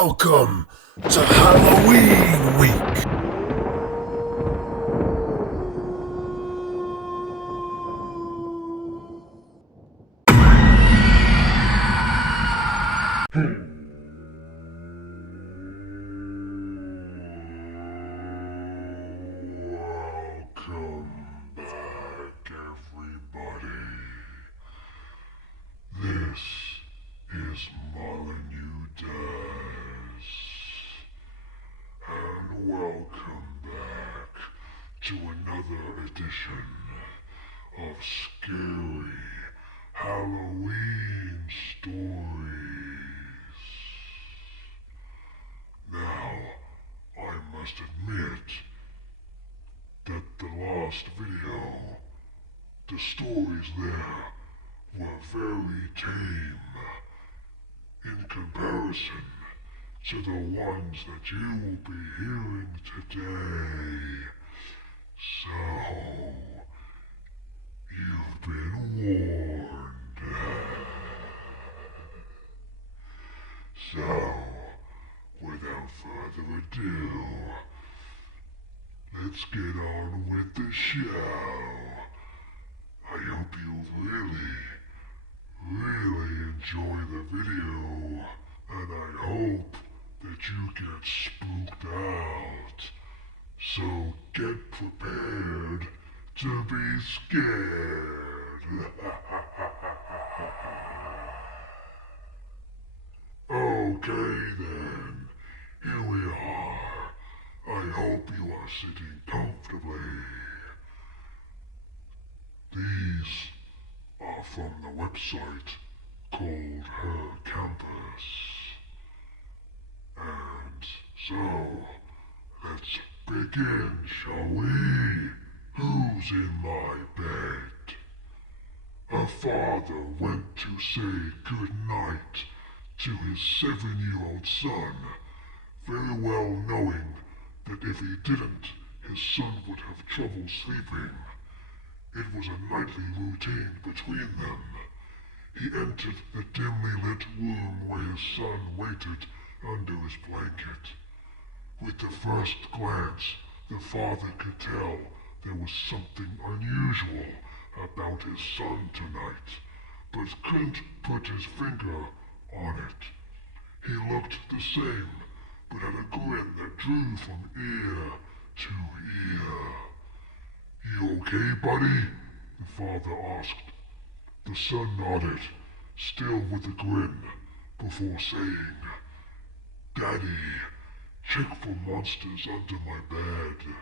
Welcome to Halloween Week. Welcome back, everybody. This is Molyneux Dice, and welcome back to another edition of Scary Halloween Stories. Now, I must admit that the last video, the stories there were very tame in comparison to the ones that you will be hearing today. So, you've been warned. So, without further ado, let's get on with the show. I hope you really enjoy the video, and I hope that you get spooked out. So get prepared to be scared. Okay then, here we are. I hope you are sitting comfortably. These are from the website called Her Campus. And so, let's begin, shall we? Who's in my bed? A father went to say good night to his 7-year-old son, very well knowing that if he didn't, his son would have trouble sleeping. It was a nightly routine between them. He entered the dimly lit room where his son waited under his blanket. With the first glance, the father could tell there was something unusual about his son tonight, but couldn't put his finger on it. He looked the same, but had a grin that drew from ear to ear. "You okay, buddy?" the father asked. The son nodded, still with a grin, before saying, "Daddy, check for monsters under my bed."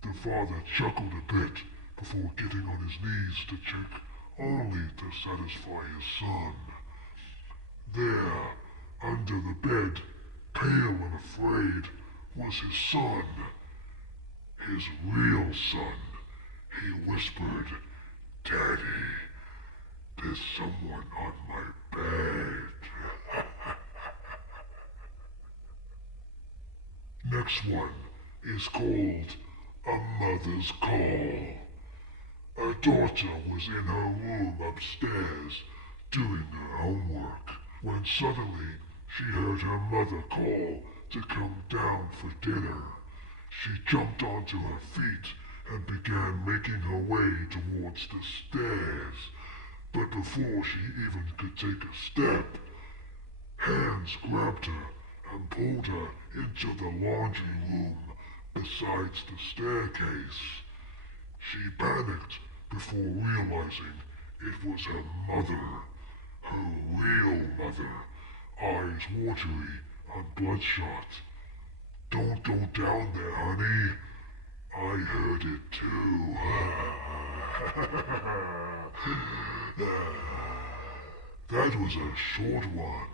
The father chuckled a bit before getting on his knees to check only to satisfy his son. There, under the bed, pale and afraid, was his son. His real son. He whispered, "Daddy, there's someone on my bed." Next one is called A Mother's Call. A daughter was in her room upstairs doing her homework when suddenly she heard her mother call to come down for dinner. She jumped onto her feet and began making her way towards the stairs. But before she even could take a step, hands grabbed her and pulled her into the laundry room besides the staircase. She panicked before realizing it was her mother, her real mother, eyes watery and bloodshot. "Don't go down there, honey. I heard it too." That was a short one.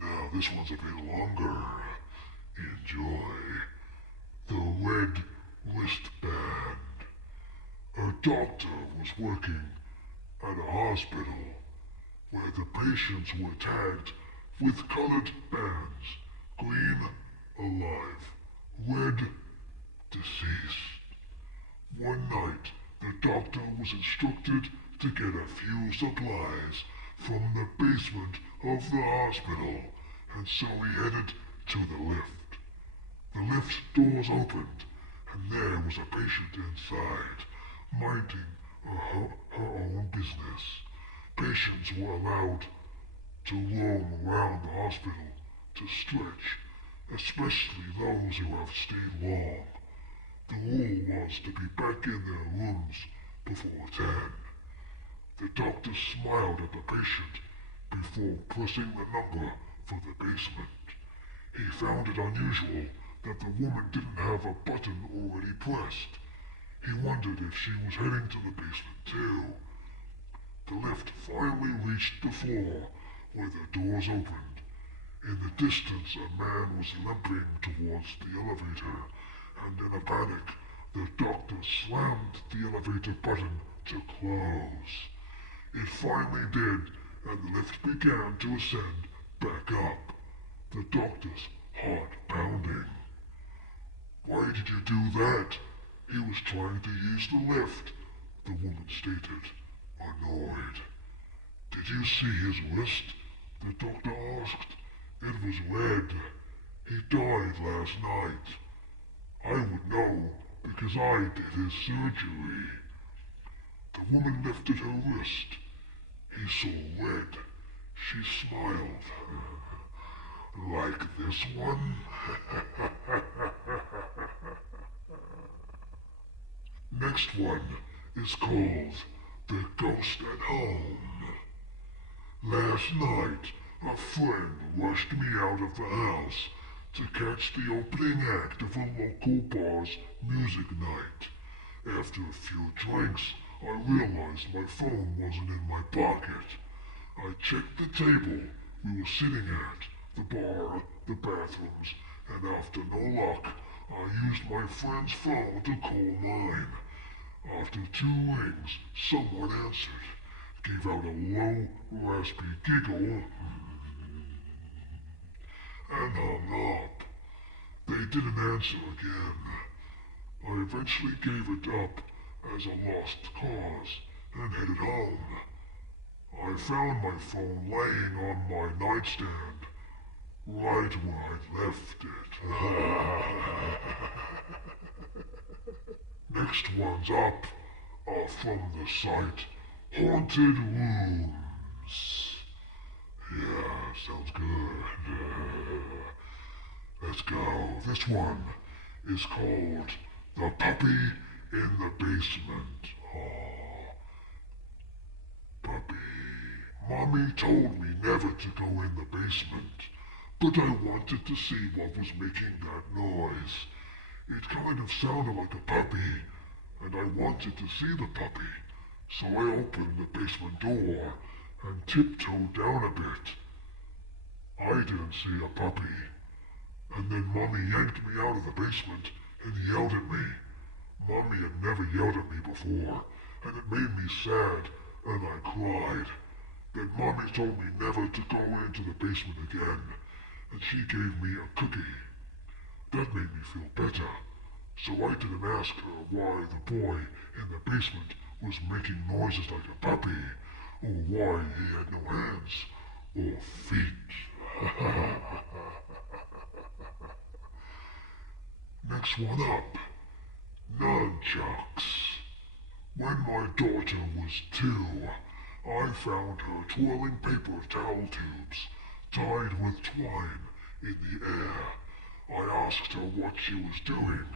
Now this one's a bit longer. Enjoy. The Red Wristband. A doctor was working at a hospital where the patients were tagged with colored bands. Green, alive. Red, deceased. One night, the doctor was instructed to get a few supplies from the basement of the hospital and so he headed to the lift. The lift's doors opened, and there was a patient inside, minding her own business. Patients were allowed to roam around the hospital to stretch, especially those who have stayed long. The rule was to be back in their rooms before 10. The doctor smiled at the patient before pressing the number for the basement. He found it unusual that the woman didn't have a button already pressed. He wondered if she was heading to the basement too. The lift finally reached the floor where the doors opened. In the distance, a man was limping towards the elevator, and in a panic, the doctor slammed the elevator button to close. It finally did, and the lift began to ascend back up, the doctor's heart pounding. "Why did you do that?" "He was trying to use the lift," the woman stated, annoyed. "Did you see his wrist?" the doctor asked. "It was red. He died last night. I would know because I did his surgery." The woman lifted her wrist. He saw red. She smiled. "Like this one?" Next one is called The Ghost at Home. Last night, a friend rushed me out of the house to catch the opening act of a local bar's music night. After a few drinks, I realized my phone wasn't in my pocket. I checked the table we were sitting at, the bar, the bathrooms, and after no luck, I used my friend's phone to call mine. After 2 rings, someone answered, gave out a low, raspy giggle, and hung up. They didn't answer again. I eventually gave it up as a lost cause and headed home. I found my phone laying on my nightstand, right where I'd left it. Next one's up, from the site Haunted Rooms. Yeah, sounds good. Let's go. This one is called The Puppy in the Basement. Oh, puppy. Mommy told me never to go in the basement, but I wanted to see what was making that noise. It kind of sounded like a puppy, and I wanted to see the puppy, so I opened the basement door and tiptoed down a bit. I didn't see a puppy, and then Mommy yanked me out of the basement and yelled at me. Mommy had never yelled at me before, and it made me sad, and I cried. Then Mommy told me never to go into the basement again, and she gave me a cookie. That made me feel better, so I didn't ask her why the boy in the basement was making noises like a puppy, or why he had no hands or feet. Next one up, nunchucks. When my daughter was 2, I found her twirling paper towel tubes tied with twine in the air. I asked her what she was doing.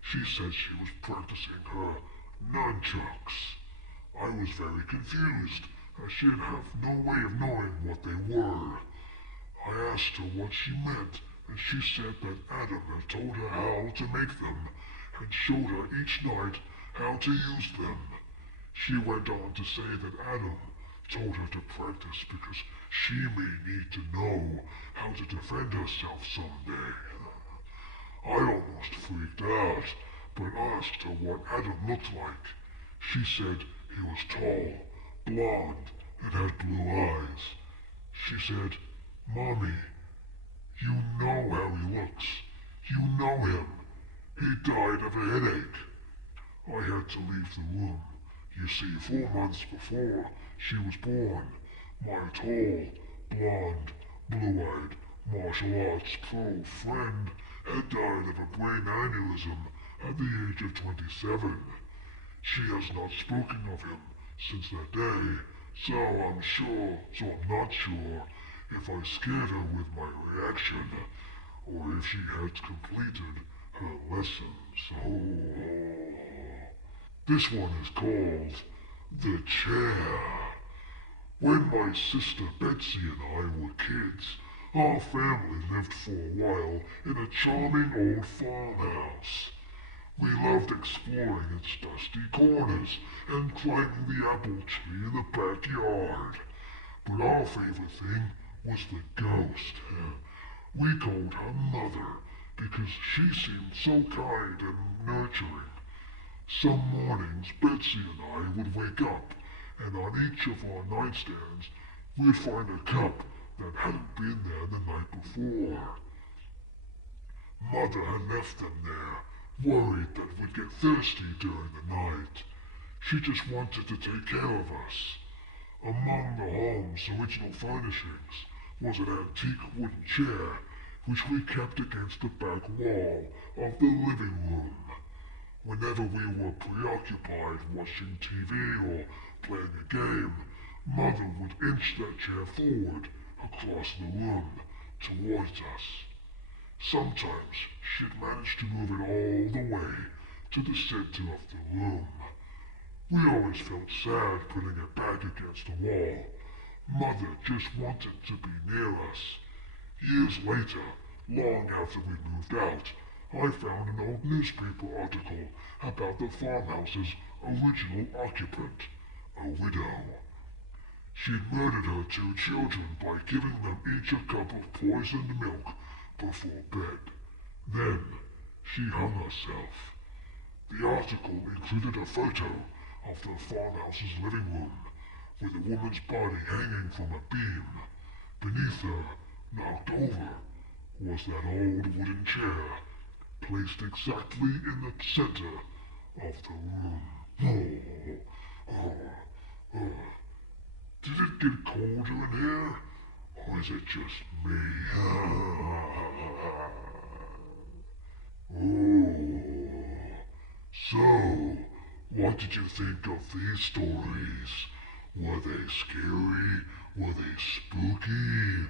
She said she was practicing her nunchucks. I was very confused, as she'd have no way of knowing what they were. I asked her what she meant, and she said that Adam had told her how to make them, and showed her each night how to use them. She went on to say that Adam told her to practice because she may need to know how to defend herself someday. I almost freaked out, but asked her what Adam looked like. She said he was tall, blonde, and had blue eyes. She said, "Mommy, you know how he looks. You know him. He died of a headache." I had to leave the room. You see, 4 months before she was born, my tall, blonde, blue-eyed martial arts pro friend had died of a brain aneurysm at the age of 27. She has not spoken of him since that day, so I'm not sure if I scared her with my reaction, or if she had completed her lessons. This one is called The Chair. When my sister Betsy and I were kids, our family lived for a while in a charming old farmhouse. We loved exploring its dusty corners and climbing the apple tree in the backyard. But our favorite thing was the ghost. We called her Mother because she seemed so kind and nurturing. Some mornings, Betsy and I would wake up, and on each of our nightstands, we'd find a cup that hadn't been there the night before. Mother had left them there, worried that we'd get thirsty during the night. She just wanted to take care of us. Among the home's original furnishings was an antique wooden chair, which we kept against the back wall of the living room. Whenever we were preoccupied watching TV or playing a game, Mother would inch that chair forward across the room towards us. Sometimes she'd manage to move it all the way to the center of the room. We always felt sad putting it back against the wall. Mother just wanted to be near us. Years later, long after we moved out, I found an old newspaper article about the farmhouse's original occupant, a widow. She'd murdered her 2 children by giving them each a cup of poisoned milk before bed. Then, she hung herself. The article included a photo of the farmhouse's living room, with the woman's body hanging from a beam. Beneath her, knocked over, was that old wooden chair, placed exactly in the center of the room. Did it get colder in here? Or is it just me? So, what did you think of these stories? Were they scary? Were they spooky?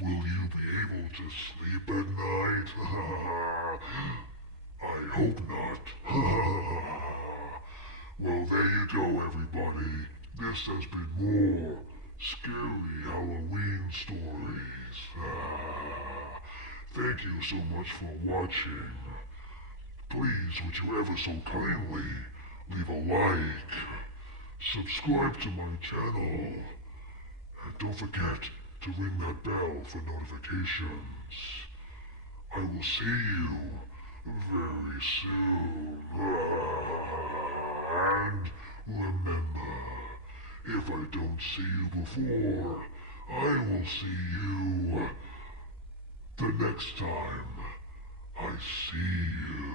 Will you be able to sleep at night? I hope not. Well, there you go, everybody. This has been more scary Halloween stories. Thank you so much for watching. Please, would you ever so kindly leave a like, subscribe to my channel, and don't forget to ring that bell for notifications. I will see you very soon. And remember, if I don't see you before, I will see you the next time I see you.